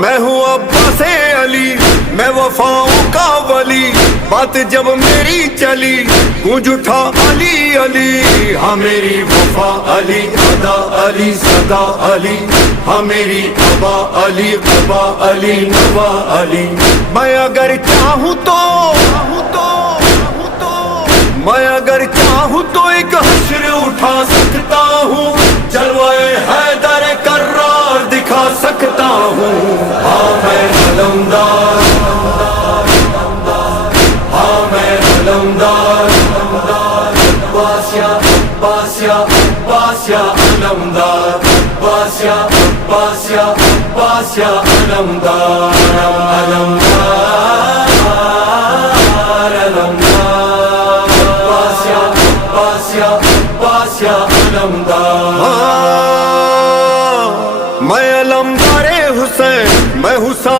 میں ہوں عباس علی، میں وفاؤں کا ولی، بات جب میری چلی گونج اٹھا علی علی، ہاں میری وفا علی، ادا علی، صدا علی، ہاں میری ابا علی، قبا علی، نوا علی۔ میں اگر چاہوں تو ایک حشر اٹھا سکتا ہوں، جلوائے حیدر کرار دکھا سکتا ہوں۔ ہاں میں علمدار، ہاں میں علمدار، باسیا باسیا باسیا علمدار، باسیا باسیا باسیا علمدار، علمدار علمدار، باسیا باسیا علمدار۔ میں علمدار حسین، میں حسین